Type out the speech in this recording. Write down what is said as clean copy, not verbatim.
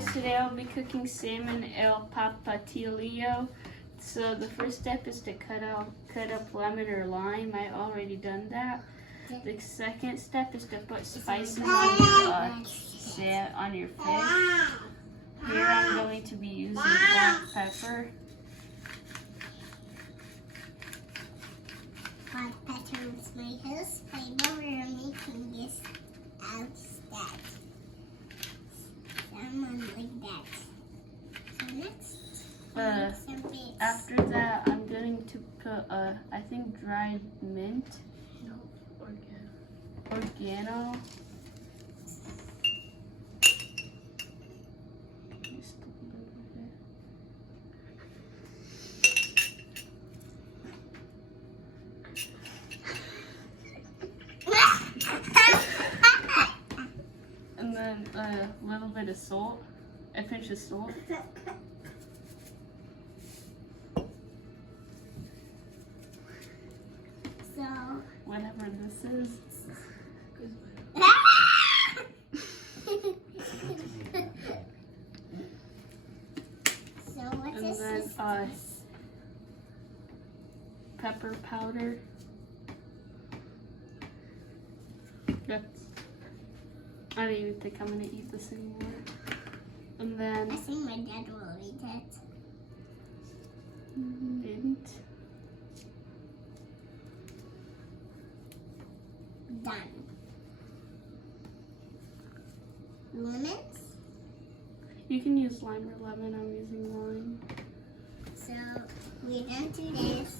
guys, today I'll be cooking salmon el papatillo. So the first step is to cut up lemon or lime. I already done that. The second step is to put spices on your fish. Here I'm going to be using black pepper. Black pepper is my host flavor. We're making this out that. Salmon like that. So next, after that, I'm going to put I think dried mint. No, organo. Organo. Just a little bit. And then a little bit of salt, a pinch of salt. So Whatever this is. So what And is then this? pepper powder. I don't even think I'm gonna eat this anymore. And I then think my dad will eat it. mint. Done. Lemons. You can use lime or lemon. I'm using lime. So we're done to this.